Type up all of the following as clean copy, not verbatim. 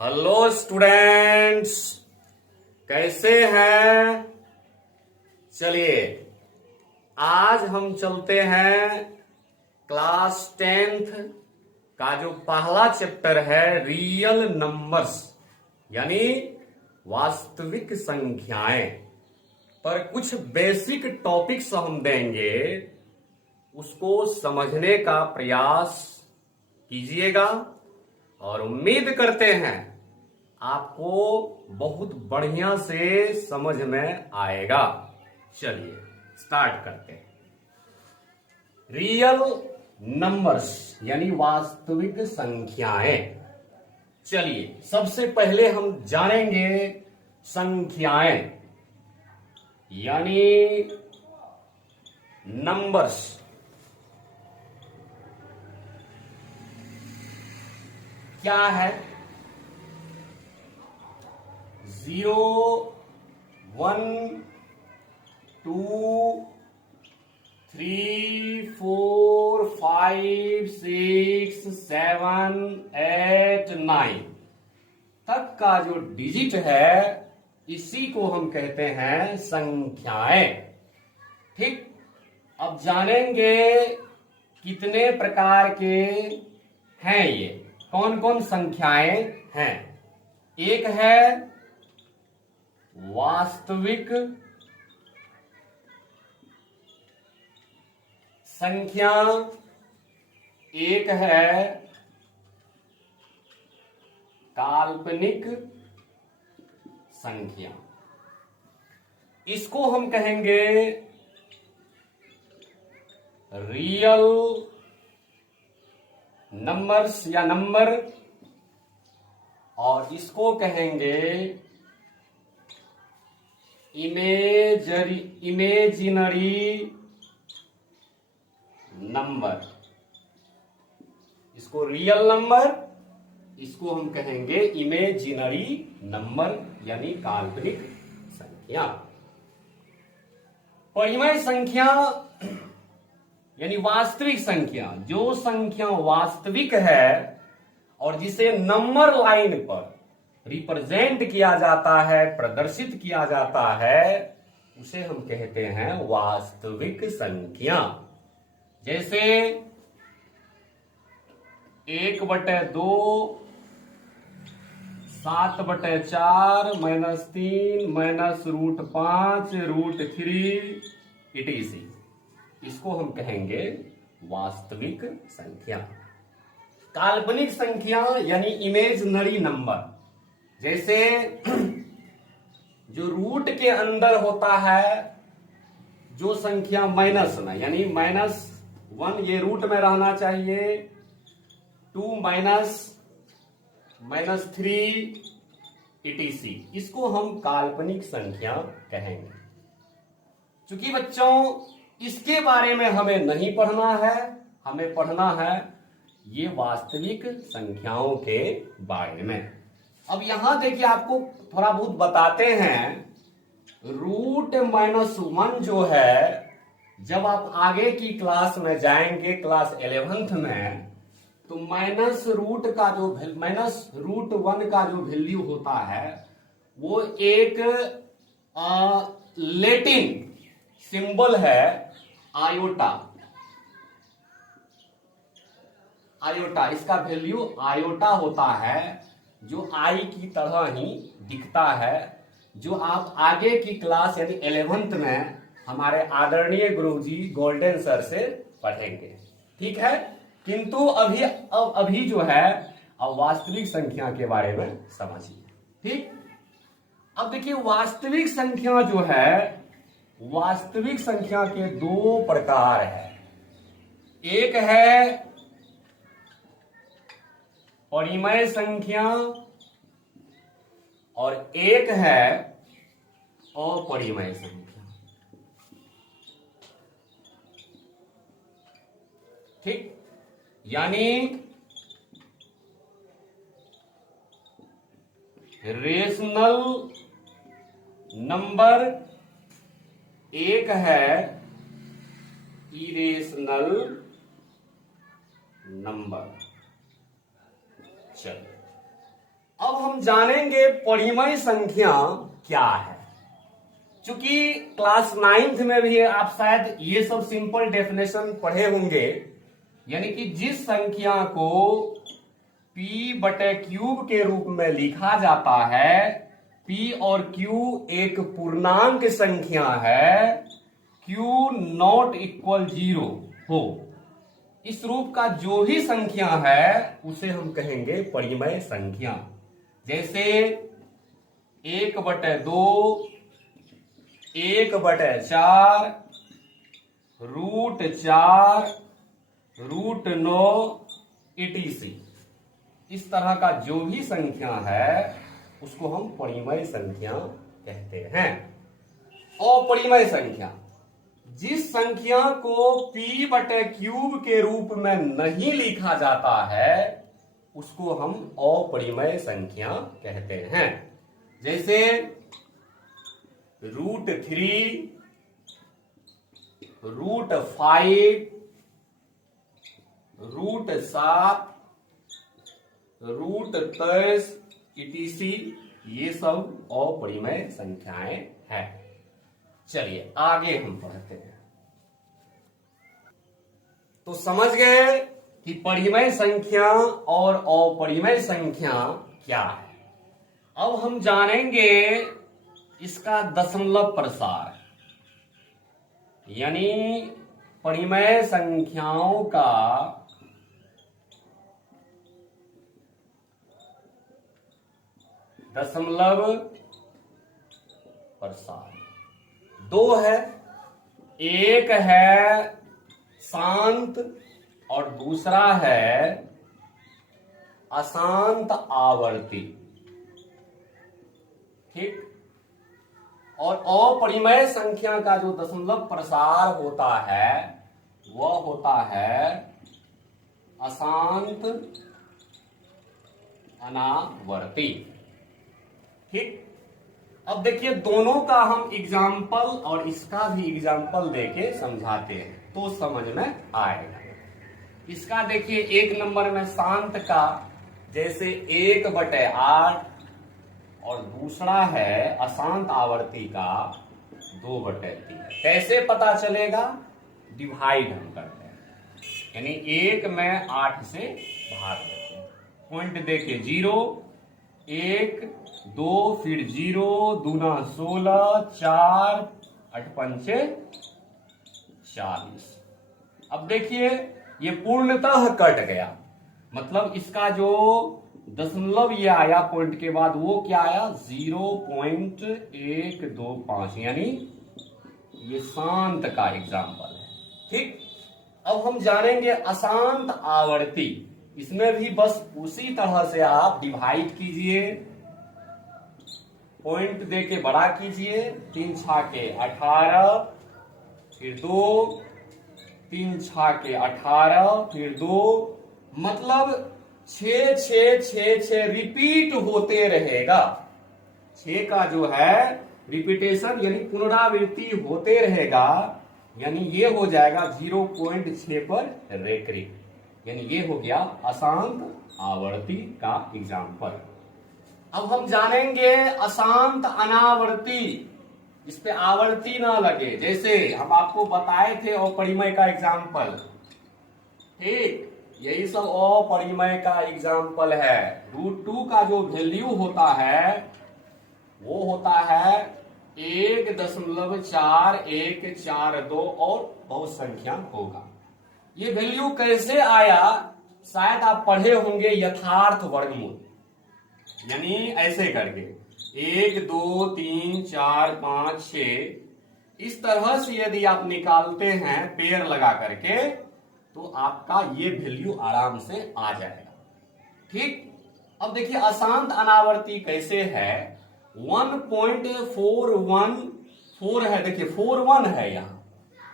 Hello students, कैसे हैं। चलिए आज हम चलते हैं क्लास 10th का जो पहला चैप्टर है रियल नंबर्स यानी वास्तविक संख्याएं पर कुछ बेसिक टॉपिक्स हम देंगे, उसको समझने का प्रयास कीजिएगा और उम्मीद करते हैं आपको बहुत बढ़िया से समझ में आएगा। चलिए स्टार्ट करते हैं। रियल नंबर्स यानी वास्तविक संख्याएं। चलिए सबसे पहले हम जानेंगे संख्याएं यानी नंबर्स। क्या है? 0, 1, 2, 3, 4, 5, 6, 7, 8, 9 तक का जो डिजिट है इसी को हम कहते हैं संख्याएं। ठीक, अब जानेंगे कितने प्रकार के हैं ये, कौन कौन संख्याएं हैं। एक है वास्तविक संख्या, एक है काल्पनिक संख्या। इसको हम कहेंगे रियल नंबर्स या नंबर, और इसको कहेंगे इमेजिनरी नंबर। इसको रियल नंबर, इसको हम कहेंगे इमेजिनरी नंबर यानी काल्पनिक संख्या। परिमेय संख्या यानी वास्तविक संख्या, जो संख्या वास्तविक है और जिसे नंबर लाइन पर रिप्रेजेंट किया जाता है, प्रदर्शित किया जाता है, उसे हम कहते हैं वास्तविक संख्या। जैसे 1/2, 7/4, -3, -√5, √3 etc। इसको हम कहेंगे वास्तविक संख्या। काल्पनिक संख्या यानी इमेजिनरी नंबर, जैसे जो रूट के अंदर होता है जो संख्या माइनस में यानी -1 ये रूट में रहना चाहिए, 2 -3 etc। इसको हम काल्पनिक संख्या कहेंगे। चूंकि बच्चों इसके बारे में हमें नहीं पढ़ना है, हमें पढ़ना है ये वास्तविक संख्याओं के बारे में। अब यहां देखिए आपको थोड़ा बहुत बताते हैं। √-1 जो है, जब आप आगे की क्लास में जाएंगे क्लास 11th में, तो -√1 का जो वैल्यू होता है वो एक लैटिन सिंबल है आयोटा। आयोटा, इसका वैल्यू आयोटा होता है, जो आई की तरह ही दिखता है, जो आप आगे की क्लास यानी 11th में हमारे आदरणीय गुरुजी गोल्डन सर से पढ़ेंगे। ठीक है, किंतु अभी जो है अब वास्तविक संख्या के बारे में समझिए। ठीक, अब देखिए वास्तविक संख्या जो है, वास्तविक संख्या के दो प्रकार है। एक है परिमेय संख्या और एक है अपरिमेय संख्या। ठीक, यानी रेशनल नंबर एक है, इरेशनल नंबर। चलो अब हम जानेंगे परिमेय संख्या क्या है। चूंकि क्लास 9th में भी आप शायद ये सब सिंपल डेफिनेशन पढ़े होंगे, यानी कि जिस संख्या को p/क्यूब के रूप में लिखा जाता है, p और q एक पूर्णांक संख्या है, q नॉट इक्वल 0 हो, इस रूप का जो भी संख्या है उसे हम कहेंगे परिमेय संख्या। जैसे 1/2, 1/4, √4, √9 etc। इस तरह का जो भी संख्या है उसको हम परिमेय संख्या कहते हैं। अपरिमेय संख्या, जिस संख्या को p/क्यूब के रूप में नहीं लिखा जाता है उसको हम अपरिमेय संख्या कहते हैं। जैसे √3, √5, √7, √23 etc। ये सब अपरिमेय संख्याएं हैं। चलिए आगे हम पढ़ते हैं। तो समझ गए कि परिमेय संख्या और अपरिमेय संख्या क्या है। अब हम जानेंगे इसका दशमलव प्रसार, यानी परिमेय संख्याओं का दशमलव प्रसार। दो है, एक है शांत और दूसरा है अशांत आवर्ती। ठीक। और अपरिमेय संख्या का जो दशमलव प्रसार होता है वह होता है अशांत अनावर्ती। ठीक। अब देखिए दोनों का हम एग्जाम्पल और इसका भी एग्जाम्पल देके समझाते हैं तो समझ में आएगा। इसका देखिए 1 नंबर में शांत का, जैसे 1/8, और दूसरा है अशांत आवर्ती का 2/3। कैसे पता चलेगा? डिवाइड हम करते हैं, यानी 1 में 8 से भाग देते हैं। पॉइंट देखिए 0, 1, 2, फिर 0, 2 16, 4, 8 पंचे 40। अब देखिए ये पूर्णतः कट गया, मतलब इसका जो दशमलव ये आया पॉइंट के बाद वो क्या आया? 0.125, यानी ये शांत का एग्जाम्पल है। ठीक। अब हम जानेंगे अशांत आवर्ती। इसमें भी बस उसी तरह से आप डिवाइड कीजिए, पॉइंट देके बड़ा कीजिए। 3 छाके 18, फिर 2, 3 छाके 18, फिर 2, मतलब 6 6 6 6 रिपीट होते रहेगा। 6 का जो है रिपीटेशन यानी पुनरावृत्ति होते रहेगा, यानी ये हो जाएगा 0.6 पर रेकरिंग, यानी ये हो गया अशांत आवर्ती का एग्जाम्पल। अब हम जानेंगे अशांत अनावर्ती। इस पे आवर्ती ना लगे, जैसे हम आपको बताए थे अपरिमेय का एग्जाम्पल। ठीक, यही सब अपरिमेय का एग्जाम्पल है। √2 का जो वैल्यू होता है वो होता है 1.4142 और बहुत संख्या होगा। ये वैल्यू कैसे आया? शायद आप पढ़े होंगे यथार्थ वर्गमूल, यानी ऐसे करके 1 2 3 4 5 6 इस तरह से यदि आप निकालते हैं पेड़ लगा करके तो आपका ये वैल्यू आराम से आ जाएगा। ठीक। अब देखिए अशांत अनावर्ती कैसे है। 1.414 है, देखिए 41 है यहाँ,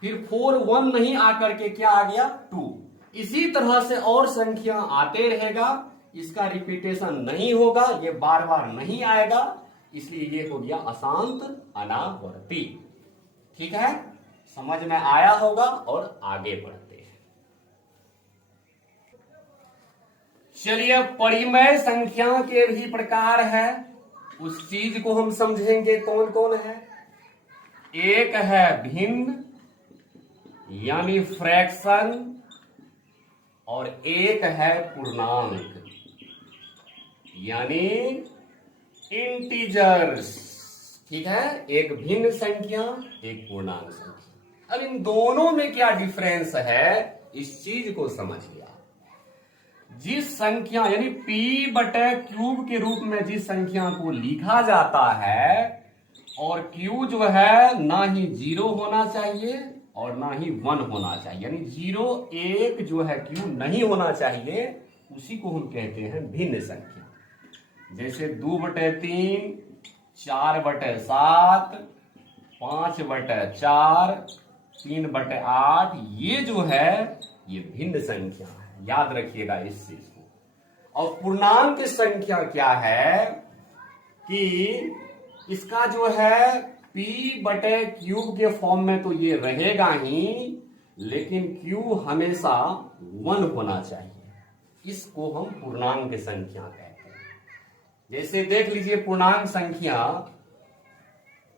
फिर 41 नहीं आकर के क्या आ गया? 2। इसी तरह से और संख्या आते रहेगा, इसका रिपीटेशन नहीं होगा, ये बार बार नहीं आएगा, इसलिए ये हो गया अशांत अनावर्ती। ठीक है, समझ में आया होगा और आगे बढ़ते हैं। चलिए, परिमेय संख्या के भी प्रकार है, उस चीज को हम समझेंगे कौन कौन है। एक है भिन्न यानी फ्रैक्शन, और एक है पूर्णांक यानी इंटीजर्स। ठीक है, एक भिन्न संख्या, एक पूर्णांक संख्या। अब इन दोनों में क्या डिफरेंस है, इस चीज को समझिए। जिस संख्या यानी p बटे क्यूब के रूप में जिस संख्या को लिखा जाता है, और q जो है ना ही 0 होना चाहिए और ना ही 1 होना चाहिए, यानी 0 1 जो है q नहीं होना चाहिए, उसी को हम कहते हैं भिन्न संख्या। जैसे 2 बटे 3, 4 बटे 7, 5 बटे 4, 3 बटे 8, ये जो है ये भिन्न संख्या है, याद रखिएगा इस चीज को। और पूर्णांक संख्या क्या है कि इसका जो है p बटे क्यूब के फॉर्म में तो ये रहेगा ही, लेकिन q हमेशा 1 होना चाहिए। इसको हम पूर्णांक संख्या कहते हैं। जैसे देख लीजिए पूर्णांक संख्या,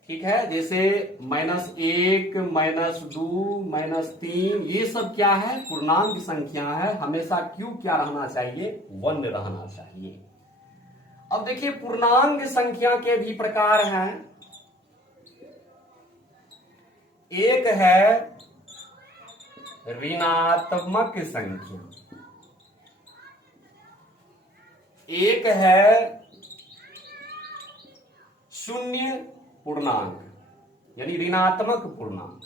ठीक है, जैसे -1, -2, -3, ये सब क्या है, पूर्णांक संख्या है। हमेशा q क्या रहना चाहिए, 1 रहना चाहिए। अब देखिए पूर्णांक संख्या के भी प्रकार हैं। एक है ऋणात्मक संख्या, एक है शून्य पूर्णांक यानी ऋणात्मक पूर्णांक,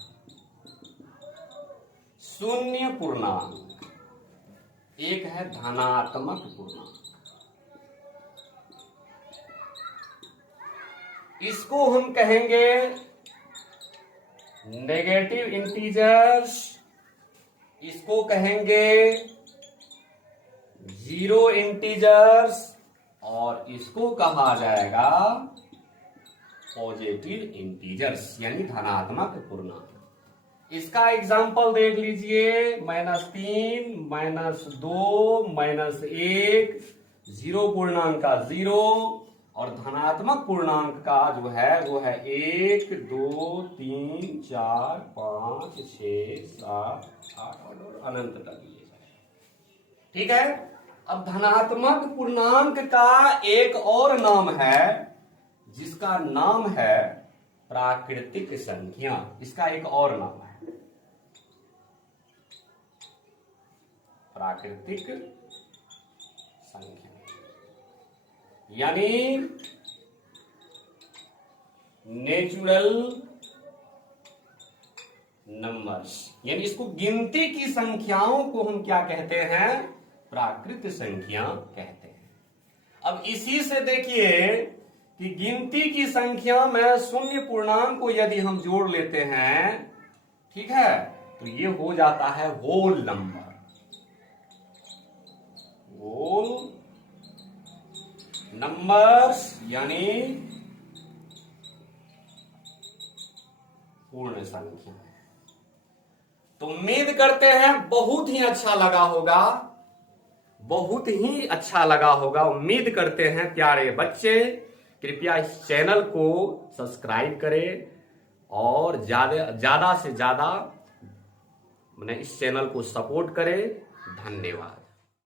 शून्य पूर्णांक, एक है धनात्मक पूर्णांक। इसको हम कहेंगे नेगेटिव इंटीजर्स, इसको कहेंगे जीरो इंटीजर्स, और इसको कहा जाएगा पॉजिटिव इंटीजर्स यानी धनात्मक पूर्णांक। इसका एग्जांपल देख लीजिए, -3, -2, -1, जीरो पूर्णांक का 0, और धनात्मक पूर्णांक का जो है वो है 1, 2, 3, 4, 5, 6, 7, 8 और अनंत तक लिए जाए। ठीक है, अब धनात्मक पूर्णांक का एक और नाम है जिसका नाम है प्राकृतिक संख्या। इसका एक और नाम है प्राकृतिक संख्या, यानी नेचुरल नंबर्स, यानी इसको गिनती की संख्याओं को हम क्या कहते हैं, प्राकृत संख्या कहते हैं। अब इसी से देखिए कि गिनती की संख्या में शून्य पूर्णांक को यदि हम जोड़ लेते हैं, ठीक है, तो ये हो जाता है होल नंबर, होल नंबर्स यानी पूर्ण संख्या। तो उम्मीद करते हैं बहुत ही अच्छा लगा होगा, बहुत ही अच्छा लगा होगा। उम्मीद करते हैं प्यारे बच्चे कृपया इस चैनल को सब्सक्राइब करें और ज्यादा से ज्यादा इस चैनल को सपोर्ट करें। धन्यवाद।